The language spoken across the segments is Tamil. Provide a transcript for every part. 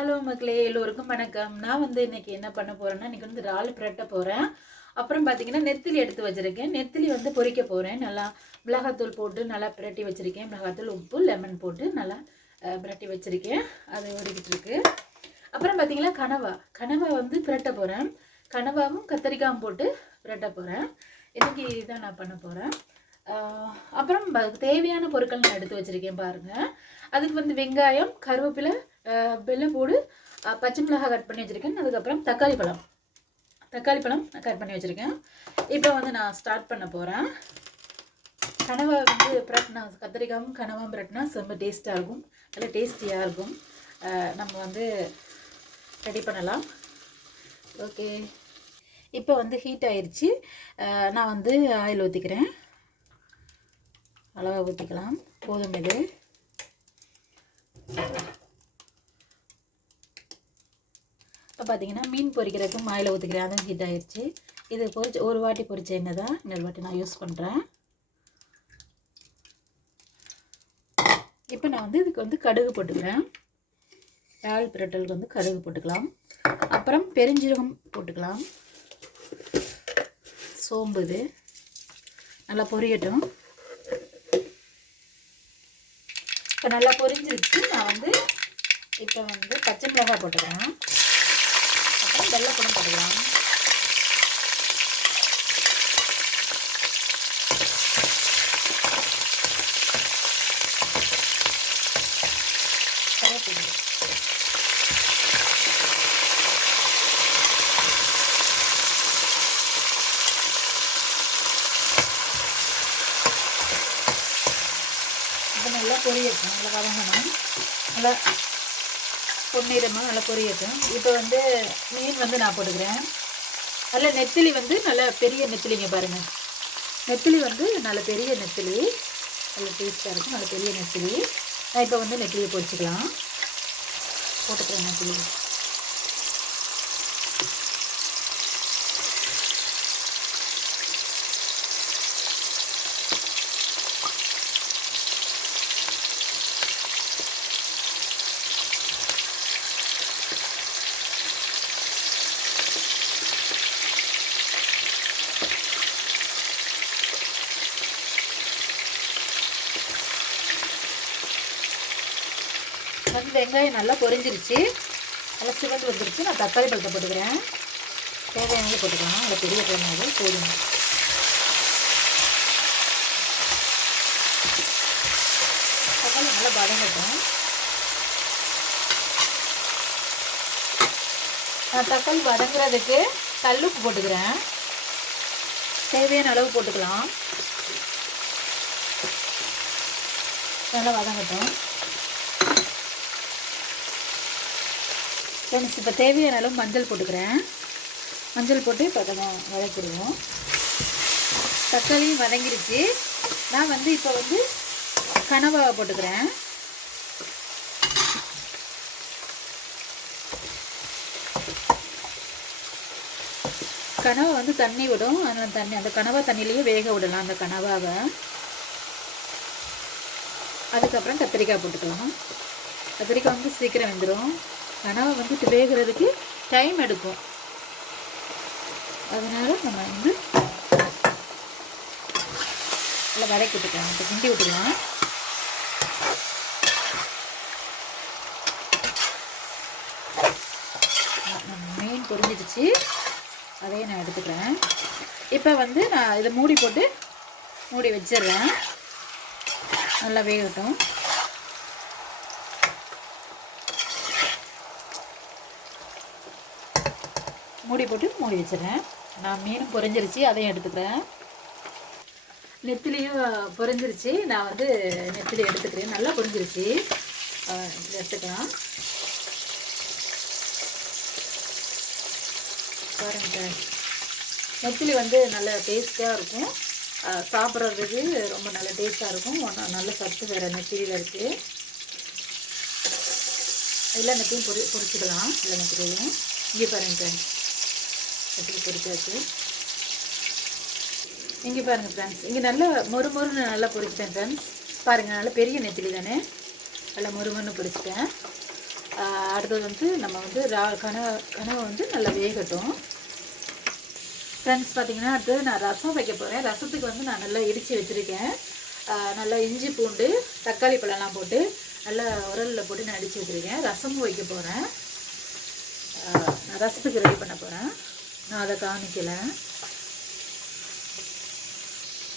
ஹலோ மக்களே, எல்லோருக்கும் வணக்கம். நான் இன்னைக்கு என்ன பண்ண போறேன்னா, இன்னைக்கு இறால் பிரட்ட போறேன். அப்புறம் பார்த்தீங்கன்னா நெத்திலி எடுத்து வச்சிருக்கேன். நெத்திலி பொரிக்க போறேன். நல்லா மிளகாத்தூள் போட்டு நல்லா பிரட்டி வச்சிருக்கேன். மிளகாத்தூள், உப்பு, லெமன் போட்டு நல்லா பிரட்டி வச்சிருக்கேன். அது ஓடிக்கிட்டு இருக்கு. அப்புறம் பார்த்தீங்கன்னா கனவா பிரட்ட போறேன். கனவாவும் கத்திரிக்காயும் போட்டு பிரட்ட போறேன். இன்னைக்கு இதான் நான் பண்ண போறேன். அப்புறம் தேவையான பொருட்கள் நான் எடுத்து வச்சிருக்கேன் பாருங்க. அதுக்கு வெங்காயம், கருவேப்பிலை, வெள்ளைப்பூடு, பச்சை மிளகாய் கட் பண்ணி வச்சுருக்கேன். அதுக்கப்புறம் தக்காளி பழம் கட் பண்ணி வச்சுருக்கேன். இப்போ நான் ஸ்டார்ட் பண்ண போகிறேன். கனவா பிரட்டினா, கத்திரிக்காயும் கனவாவும் பிரட்டினா ரொம்ப டேஸ்ட்டாக இருக்கும், நல்லா டேஸ்டியாக இருக்கும். நம்ம ரெடி பண்ணலாம். ஓகே, இப்போ ஹீட் ஆயிடுச்சு. நான் ஆயில் ஊற்றிக்கிறேன். அளவாக ஊற்றிக்கலாம், போதும். இது இப்போ பார்த்தீங்கன்னா மீன் பொரிக்கிறதுக்கும் ஆயில் ஊற்றிக்கிறேன். அதுவும் ஹீட் ஆகிடுச்சு. இது ஒரு வாட்டி பொரிச்ச எண்ணெய் தான் இன்னொரு வாட்டி நான் யூஸ் பண்ணுறேன். இப்போ நான் இதுக்கு கடுகு போட்டுக்கிறேன். இறால் பிரட்டலுக்கு கடுகு போட்டுக்கலாம். அப்புறம் பெருஞ்சீரகம் போட்டுக்கலாம். சோம்பு இது நல்லா பொரியட்டும். இப்போ நல்லா பொரிஞ்சிருச்சு. நான் இப்போ பச்சை மிளகாய் போட்டுக்கிறேன். அப்புறம் வெள்ளைப்பூடு போட்டுக்கலாம். இப்போ நல்லா பொரியட்டும், நல்லா வதங்கணும். நல்லா பொன்னிறமாக நல்லா பொரியட்டும். இப்போ மீன் நான் போட்டுக்கிறேன். நல்ல நெத்திலி நல்ல பெரிய நெத்திலிங்க பாருங்கள். நெத்திலி நல்ல பெரிய நெத்திலி, நல்ல டேஸ்ட்டாக இருக்கும். நல்ல பெரிய நெத்திலி. நான் இப்போ நெத்திலியை பொரிச்சிக்கலாம். போட்டுக்கிறேன் நெத்திலி. வெங்காயம் நல்லா பொரிஞ்சிருச்சு, நல்லா சிவந்து வந்துருச்சு. நான் தக்காளி பழத்தை போட்டுக்கிறேன். தேவையானது போட்டுக்கலாம். நல்லா பெரிய தேவையானது போதும். தக்காளி நல்லா வதங்கட்டும். நான் தக்காளி வதங்குறதுக்கு கல்லுப்பு போட்டுக்கிறேன். தேவையான அளவு போட்டுக்கலாம். நல்லா வதங்கட்டும். ஃப்ரெண்ட்ஸ், இப்போ தேவையான அளவு மஞ்சள் போட்டுக்கிறேன். மஞ்சள் போட்டு இப்போ வதக்கிடுவோம். தக்காளியும் வதங்கிடுச்சு. நான் இப்போ கனவாவை போட்டுக்கிறேன். கனவா தண்ணி விடும். அதனால் அந்த கனவா தண்ணியிலேயே வேக விடலாம் அந்த கனவாவை. அதுக்கப்புறம் கத்திரிக்காய் போட்டுக்கலாம். கத்திரிக்காய் சீக்கிரம் வெந்துடும். கனவா வேகிறதுக்கு டைம் எடுக்கும். அதனால் நம்ம நல்லா வதக்கி விட்டுக்கலாம். இப்போ கிண்டி விட்டுக்கலாம். மீன் பொரிஞ்சிடுச்சு, அதையே நான் எடுத்துக்கிறேன். இப்போ நான் இதை மூடி வச்சிடுறேன். நல்லா வேகட்டும். மூடி வச்சிடுறேன். நான் மீனும் பொரிஞ்சிருச்சு, அதையும் எடுத்துக்கிறேன். நெத்திலியும் பொரிஞ்சிருச்சு. நான் நெத்திலி எடுத்துக்கிறேன். நல்லா பொரிஞ்சிருச்சு, எடுத்துக்கலாம். பாருங்க, நெத்திலி நல்ல டேஸ்ட்டாக இருக்கும். சாப்பிட்றதுக்கு ரொம்ப நல்ல டேஸ்ட்டாக இருக்கும். நல்ல சத்து வேறு நெத்திலியில் இருக்குது. எல்லா நெத்தியும் பொரிச்சிக்கலாம். எல்லா நெத்திலையும் இங்கே பாருங்க, நெத்திலி பொரிச்சாச்சு. இங்கே பாருங்கள் ஃப்ரெண்ட்ஸ், இங்கே நல்லா மொறுன்னு நல்லா பொரிச்சிட்டேன் ஃப்ரெண்ட்ஸ். பாருங்கள், நல்லா பெரிய நெத்திலி தானே, நல்லா மொறுன்னு பொரிச்சிட்டேன். அடுத்தது வந்து நம்ம வந்து கனவை வந்து நல்லா வேகட்டும். ஃப்ரெண்ட்ஸ் பார்த்தீங்கன்னா அடுத்தது நான் ரசம் வைக்க போகிறேன். ரசத்துக்கு வந்து நான் நல்லா இடித்து வச்சுருக்கேன். நல்லா இஞ்சி பூண்டு தக்காளி பழம்லாம் போட்டு நல்லா உரலில் போட்டு நான் அடித்து வச்சுருக்கேன். ரசமும் வைக்க போகிறேன். நான் ரசத்துக்கு ரெடி பண்ண போகிறேன். நான் அதை காமிக்கலை,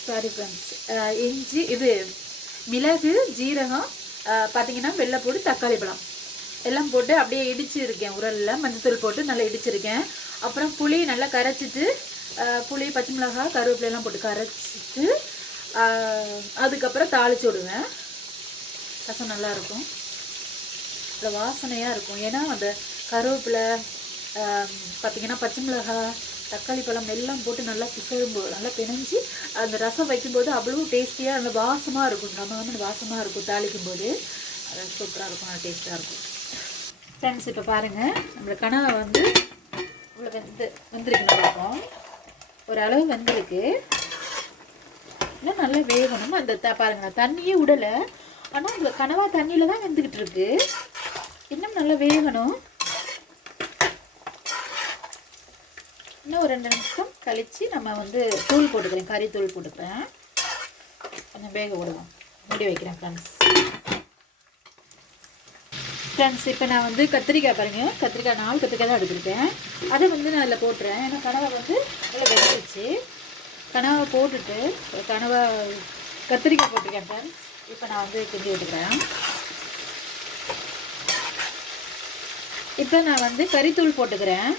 சாரி ஃப்ரெண்ட்ஸ். இஞ்சி இது மிளகு ஜீரகம் பார்த்தீங்கன்னா வெள்ளைப்பூடு தக்காளி பழம் எல்லாம் போட்டு அப்படியே இடிச்சிருக்கேன். உரலில் மஞ்சத்தூள் போட்டு நல்லா இடிச்சிருக்கேன். அப்புறம் புளி நல்லா கரைச்சிட்டு புளி பச்சை மிளகாய் கருவேப்பிலையெல்லாம் போட்டு கரைச்சிட்டு அதுக்கப்புறம் தாளித்து விடுவேன். ரசம் நல்லாயிருக்கும், இல்லை வாசனையாக இருக்கும். ஏன்னா அந்த கருவேப்பிலை பார்த்திங்கன்னா பச்சை மிளகாய் தக்காளி பழம் எல்லாம் போட்டு நல்லா பிசையும்போது நல்லா பிணைஞ்சி அந்த ரசம் வைக்கும்போது அவ்வளோ டேஸ்டியாக அந்த வாசமாக இருக்கும். நம்ம வாசமாக இருக்கும். தாளிக்கும் போது அது சூப்பராக இருக்கும், அது டேஸ்ட்டாக இருக்கும். ஃப்ரெண்ட்ஸ் இப்போ பாருங்கள், நம்மளுக்கு கனவை வந்து இவ்வளோ வெந்திருக்குன்னு பார்ப்போம். ஒரு அளவு வெந்திருக்கு. இன்னும் நல்லா வேகணும். அந்த பாருங்கள் தண்ணியே விடலை, ஆனால் இந்த கனவா தண்ணியில் தான் வெந்துக்கிட்டு இருக்கு. இன்னும் நல்லா வேகணும். இன்னும் ஒரு 2 நிமிஷம் கழித்து நம்ம வந்து தூள் போட்டுக்கிறேன், கறி தூள் போட்டுக்கிறேன். கொஞ்சம் வேக விடுவோம். மூடி வைக்கிறேன் ஃப்ரெண்ட்ஸ். இப்போ நான் வந்து கத்திரிக்காய் பாருங்கள், கத்திரிக்காய் 4 கத்திரிக்காய் தான் எடுத்துருக்கேன். அதை வந்து நான் அதில் போட்டுறேன். ஏன்னா கனவை வந்து நல்லா வெந்துருச்சு. கனவை போட்டுட்டு கத்திரிக்காய் போட்டிருக்கேன் ஃப்ரெண்ட்ஸ். இப்போ நான் வந்து கிண்டி விட்டுக்கிறேன். இப்போ நான் வந்து கறித்தூள் போட்டுக்கிறேன்.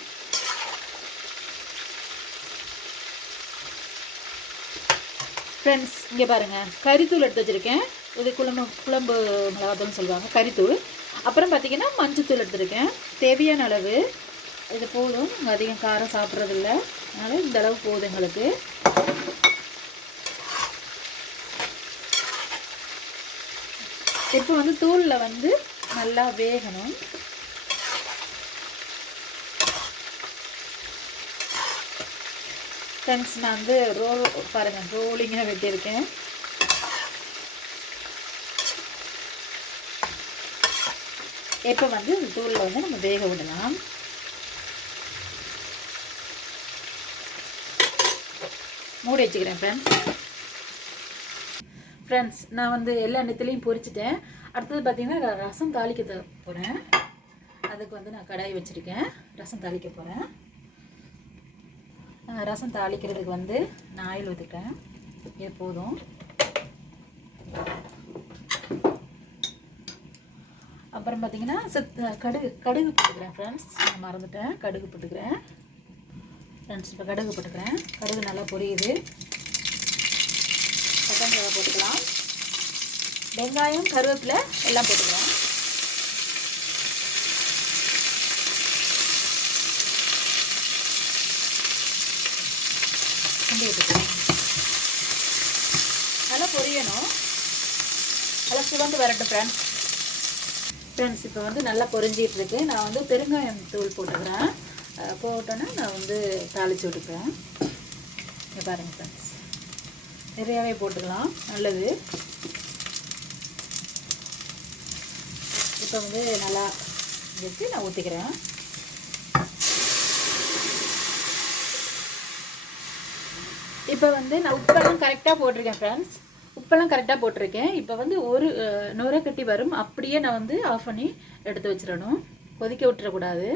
ஃப்ரெண்ட்ஸ் இங்கே பாருங்கள், கறித்தூள் எடுத்து வச்சுருக்கேன். இது குழம்பு மிளகாத்தூள்னு சொல்லுவாங்க, கறித்தூள். அப்புறம் பார்த்திங்கன்னா மஞ்சத்தூள் எடுத்துருக்கேன். தேவையான அளவு இது போதும். அதிகம் காரம் சாப்பிட்றதில்ல, அதனால் இந்த அளவு போதும் எங்களுக்கு. இப்போ வந்து தூளில் வந்து நல்லா வேகணும். ஃப்ரெண்ட்ஸ் நான் வந்து பாருங்கள் ரோலிங்காக வெட்டியிருக்கேன். இப்போ வந்து இந்த தூளில் வந்து நம்ம வேக விடலாம். மூடி வச்சுக்கிறேன் ஃப்ரெண்ட்ஸ். நான் வந்து எல்லா எண்ணெய்லையும் பொரிச்சிட்டேன். அடுத்தது பார்த்திங்கன்னா ரசம் தாளிக்க போகிறேன். அதுக்கு வந்து நான் கடாய் வச்சுருக்கேன். ரசம் தாளிக்க போகிறேன். ரசம் தாளிக்கிறதுக்கு வந்து நான் ஆயில் ஊற்றிட்டேன். இது போதும். அப்புறம் பார்த்திங்கன்னா கடுகு போட்டுக்கிறேன் ஃப்ரெண்ட்ஸ். நான் மறந்துட்டேன், கடுகு போட்டுக்கிறேன் ஃப்ரெண்ட்ஸ். இப்போ கடுகு போட்டுக்கிறேன். கடுகு நல்லா பொரியுது. பச்சை மிளகாய் போட்டுக்கலாம். வெங்காயம் கருவேப்பிலை எல்லாம் போட்டுக்கிறேன். நல்லா பொரியணும், நல்லா சுவந்து வரட்டும் ஃப்ரெண்ட்ஸ். இப்போ வந்து நல்லா பொரிஞ்சிட்டு இருக்கு. நான் வந்து பெருங்காயம் தூள் போட்டுக்கிறேன். போட்டோன்னா நான் வந்து தாளித்து விட்டுக்கிறேன். இங்கே பாருங்கள் ஃப்ரெண்ட்ஸ், நிறையாவே போட்டுக்கலாம், நல்லது. இப்போ வந்து நல்லா வச்சு நான் ஊற்றிக்கிறேன். இப்போ வந்து நான் உப்பெல்லாம் கரெக்டாக போட்டிருக்கேன் ஃப்ரெண்ட்ஸ். உப்பெல்லாம் கரெக்டாக போட்டிருக்கேன். இப்போ வந்து ஒரு நுரை கட்டி வரும், அப்படியே நான் வந்து ஆஃப் பண்ணி எடுத்து வச்சிடணும். கொதிக்க விட்டுறக்கூடாது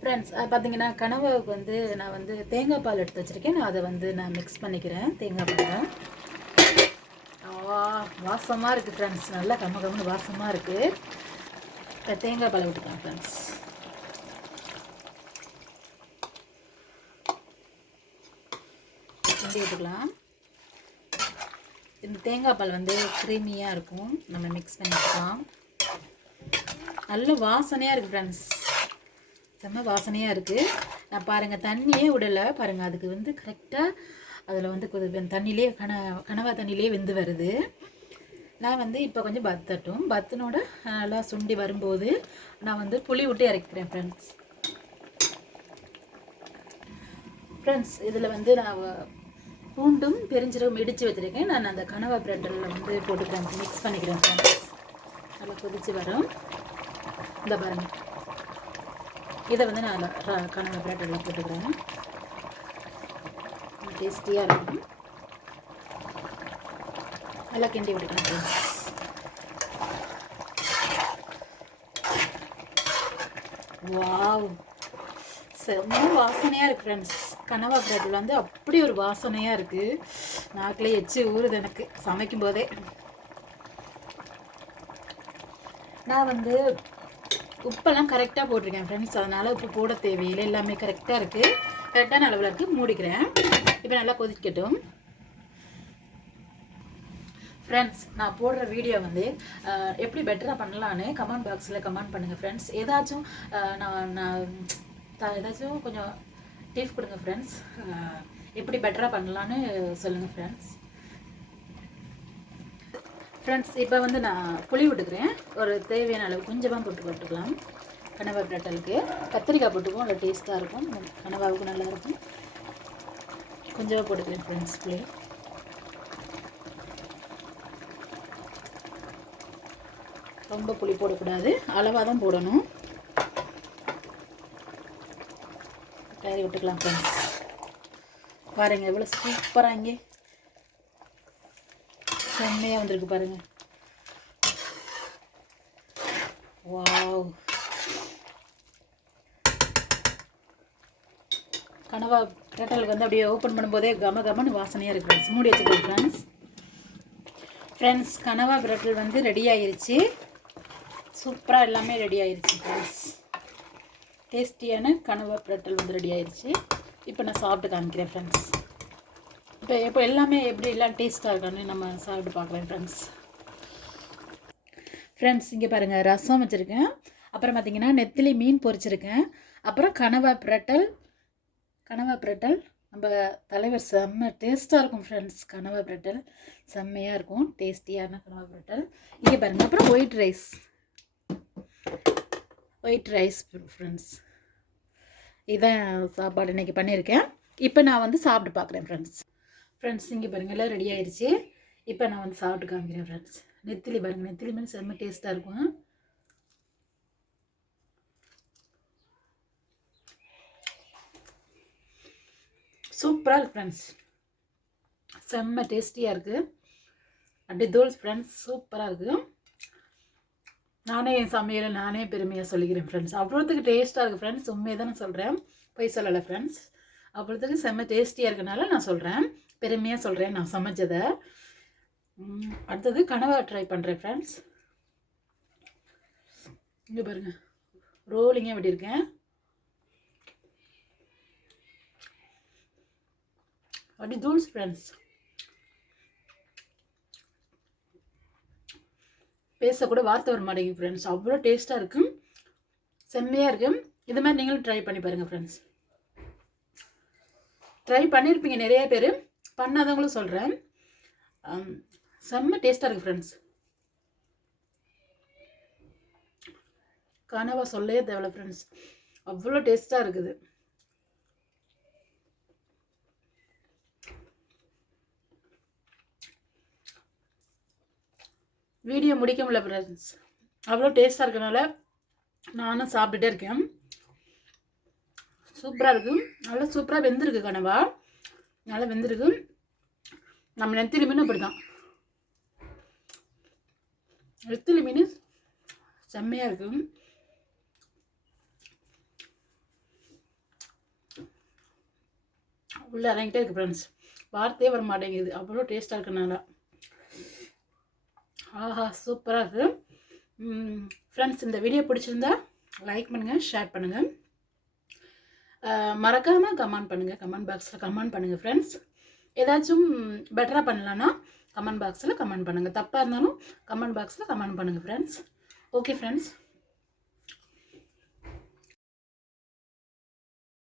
ஃப்ரெண்ட்ஸ். பார்த்தீங்கன்னா கனவாவுக்கு வந்து நான் வந்து தேங்காய் பால் எடுத்து வச்சுருக்கேன். நான் அதை வந்து நான் மிக்ஸ் பண்ணிக்கிறேன். தேங்காய் பால் வாசமாக இருக்குது ஃப்ரெண்ட்ஸ். நல்லா கம்மன்னு வாசமாக இருக்குது. தேங்காய் பால் விட்டுக்கலாம் ஃப்ரெண்ட்ஸ். கிண்டி விட்டுக்கலாம். இந்த தேங்காய் பால் வந்து க்ரீமியாக இருக்கும். நம்ம மிக்ஸ் பண்ணிக்கலாம். நல்ல வாசனையாக இருக்குது ஃப்ரெண்ட்ஸ், செம்ம வாசனையாக இருக்குது. நான் பாருங்கள் தண்ணியே விடலை பாருங்கள். அதுக்கு வந்து கரெக்டாக அதில் வந்து தண்ணியிலே கனவா தண்ணியிலே வெந்து வருது. நான் வந்து இப்போ கொஞ்சம் பத்தனோட நல்லா சுண்டி வரும்போது நான் வந்து புளி விட்டு இறக்கிறேன் ஃப்ரெண்ட்ஸ். இதில் வந்து நான் பூண்டும் பெருஞ்சீரகம் இடித்து வச்சுருக்கேன். நான் அந்த கனவா பிரெட்டில் வந்து போட்டுக்கிறேன், மிக்ஸ் பண்ணிக்கிறேன் ஃப்ரெண்ட்ஸ். நல்லா கொதித்து வரும். இந்த பாருங்கள், இதை வந்து நான் கனவா பிரெட்டில் போட்டுக்கிறேன். டேஸ்டியாக இருக்கும். நல்லா கிண்டி விட்டுக்கலாம் ஃப்ரெண்ட்ஸ். வாவ், செம்ம வாசனையாக இருக்குது ஃப்ரெண்ட்ஸ். கனவா பிரெட்டில் வந்து அப்படி ஒரு வாசனையாக இருக்குது. நாக்கில் எச்சி ஊறுது எனக்கு சமைக்கும் போதே. நான் வந்து உப்பெல்லாம் கரெக்டாக போட்டிருக்கேன் ஃப்ரெண்ட்ஸ், அதனால் உப்பு போட தேவையில்லை. எல்லாமே கரெக்டாக இருக்குது, கரெக்டான அளவில் இருக்குது. மூடிக்கிறேன். இப்போ நல்லா கொதிக்கட்டும் ஃப்ரெண்ட்ஸ். நான் போடுற வீடியோ வந்து எப்படி பெட்டராக பண்ணலான்னு கமெண்ட் பாக்ஸில் கமெண்ட் பண்ணுங்கள் ஃப்ரெண்ட்ஸ். ஏதாச்சும் ஏதாச்சும் கொஞ்சம் டிப்ஸ் கொடுங்க ஃப்ரெண்ட்ஸ். எப்படி பெட்டராக பண்ணலான்னு சொல்லுங்கள் ஃப்ரெண்ட்ஸ். ஃப்ரெண்ட்ஸ், இப்போ வந்து நான் புளி விட்டுக்கிறேன். ஒரு தேவையான அளவு கொஞ்சமாக போட்டுக்கலாம். கனவா பிரெட்டலுக்கு கத்திரிக்காய் போட்டுக்குவோம், நல்லா டேஸ்ட்டாக இருக்கும். கனவாவுக்கு நல்லாயிருக்கும். கொஞ்சமாக போட்டுக்கிறேன் ஃப்ரெண்ட்ஸ் புளி. ரொம்ப புளி போடக்கூடாது, அளவாக தான் போடணும். கறி விட்டுக்கலாம் ஃப்ரெண்ட்ஸ். பாருங்கள் எவ்வளோ சூப்பராக இங்கே செம்மையாக வந்திருக்கு பாருங்கள். வாவ், கனவா பிரெட்டலுக்கு வந்து அப்படியே ஓப்பன் பண்ணும்போதே கமன்னு வாசனையாக இருக்குது ஃப்ரெண்ட்ஸ். மூடி வச்சுக்கலாம் ஃப்ரெண்ட்ஸ். ஃப்ரெண்ட்ஸ், கனவா பிரெட்டல் வந்து ரெடி ஆகிருச்சு. சூப்பராக எல்லாமே ரெடி ஆகிருச்சு ஃப்ரெண்ட்ஸ். டேஸ்டியான கனவா பிரெட்டல் வந்து ரெடி ஆகிருச்சு. இப்போ நான் சாப்பிட்டு காமிக்கிறேன் ஃப்ரெண்ட்ஸ். இப்போ எல்லாமே எப்படி எல்லாம் டேஸ்ட்டாக இருக்கான்னு நம்ம சாப்பிட்டு பார்க்குறேன் ஃப்ரெண்ட்ஸ். ஃப்ரெண்ட்ஸ், இங்கே பாருங்கள், ரசம் வச்சுருக்கேன். அப்புறம் பார்த்திங்கன்னா நெத்திலி மீன் பொரிச்சிருக்கேன். அப்புறம் கனவா பிரெட்டல் நம்ம தலைவர் செம்ம டேஸ்ட்டாக இருக்கும் ஃப்ரெண்ட்ஸ். கனவா பிரெட்டல் செம்மையாக இருக்கும், டேஸ்டியான கனவா பிரெட்டல். இங்கே பாருங்கள். அப்புறம் ஒயிட் ரைஸ் ஃப்ரெண்ட்ஸ். இதான் சாப்பாடு இன்றைக்கி பண்ணியிருக்கேன். இப்போ நான் வந்து சாப்பிட்டு பார்க்குறேன் ஃப்ரெண்ட்ஸ். இங்கே பாருங்கள், எல்லாம் ரெடி ஆயிடுச்சு. இப்போ நான் வந்து சாப்பிட்டு காமிக்கிறேன் ஃப்ரெண்ட்ஸ். நெத்திலி பாருங்கள், நெத்திலி மீன் செம்ம டேஸ்ட்டாக இருக்கும். சூப்பராக இருக்குது ஃப்ரெண்ட்ஸ். செம்ம டேஸ்டியாக இருக்குது. அப்படி தோல் ஃப்ரெண்ட்ஸ், சூப்பராக இருக்குது. நானே என் சமையலை நானே பெருமையாக சொல்லிக்கிறேன் ஃப்ரெண்ட்ஸ். அவ்வளோத்துக்கு டேஸ்ட்டாக இருக்குது ஃப்ரெண்ட்ஸ். உண்மையை தான் நான் சொல்கிறேன், போய் சொல்லலை ஃப்ரெண்ட்ஸ். அவ்வளோத்துக்கு செம்ம டேஸ்டியாக இருக்கனால நான் சொல்கிறேன், பெருமையாக சொல்கிறேன் நான் சமைச்சதை. அடுத்தது கனவா ட்ரை பண்ணுறேன் ஃப்ரெண்ட்ஸ். இங்கே பாருங்கள், ரோலிங்கே வெட்டியிருக்கேன். அப்படி தூள்ஸ் ஃப்ரெண்ட்ஸ். பேசக்கூட வார்த்தை வர மாட்டேங்குது ஃப்ரெண்ட்ஸ். அவ்வளோ டேஸ்ட்டாக இருக்கும், செம்மையாக இருக்கும். இது மாதிரி நீங்களும் ட்ரை பண்ணி பாருங்கள் ஃப்ரெண்ட்ஸ். ட்ரை பண்ணியிருப்பீங்க நிறைய பேர், பண்ணாதவங்களும் சொல்கிறேன். செம்ம டேஸ்ட்டாக இருக்குது ஃப்ரெண்ட்ஸ். கனவா சொல்லவே தேவையில்ல ஃப்ரெண்ட்ஸ், அவ்வளோ டேஸ்ட்டாக இருக்குது. வீடியோ முடிக்க முடியல ஃப்ரெண்ட்ஸ், அவ்வளோ டேஸ்ட்டாக இருக்கனால நானும் சாப்பிட்டுட்டே இருக்கேன். சூப்பராக இருக்கும், நல்லா சூப்பராக வெந்திருக்கு கனவா, நல்லா வெந்திருக்கு. நம்ம நெத்திலி மீன் அப்படி தான், நெத்திலி மீன் செம்மையாக இருக்கும். உள்ளே இறங்கிட்டே இருக்குது ஃப்ரெண்ட்ஸ், வார்த்தையே வர மாட்டேங்குது, அவ்வளோ டேஸ்ட்டாக இருக்கனால. ஆஹா, சூப்பராக இருக்குது ஃப்ரெண்ட்ஸ். இந்த வீடியோ பிடிச்சிருந்தா லைக் பண்ணுங்கள், ஷேர் பண்ணுங்கள், மறக்காமல் கமெண்ட் பண்ணுங்கள். கமெண்ட் பாக்ஸில் கமெண்ட் பண்ணுங்கள் ஃப்ரெண்ட்ஸ். ஏதாச்சும் பெட்டராக பண்ணலான்னா கமெண்ட் பாக்ஸில் கமெண்ட் பண்ணுங்கள். தப்பாக இருந்தாலும் கமெண்ட் பாக்ஸில் கமெண்ட் பண்ணுங்கள் ஃப்ரெண்ட்ஸ். Okay friends.